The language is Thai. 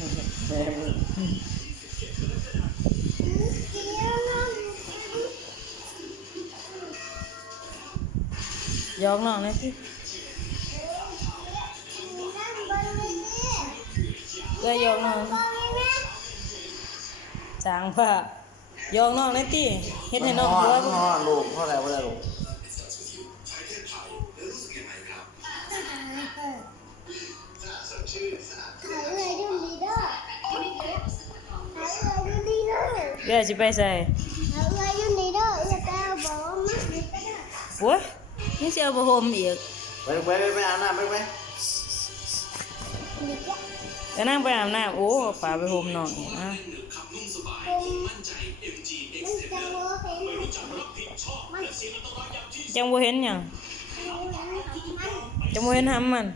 แม่มึงยอกน้องเลยสิเอ้ยยอกน้องจางผ้ายอกน้องเลยสิเฮ็ดให้น้องเด้อลูกพ่อแล้วพ่อแล้วลูกเดี๋ยวสิไปใส่โอ้ยนี่สิเอาผ้าห่มอีกไปอาบน้ำไปจะนั่งไปอาบน้ำโอ้ป่าไปห่มน้องอีกนะจังบ่เห็นหยังจังบ่เห็นหำมัน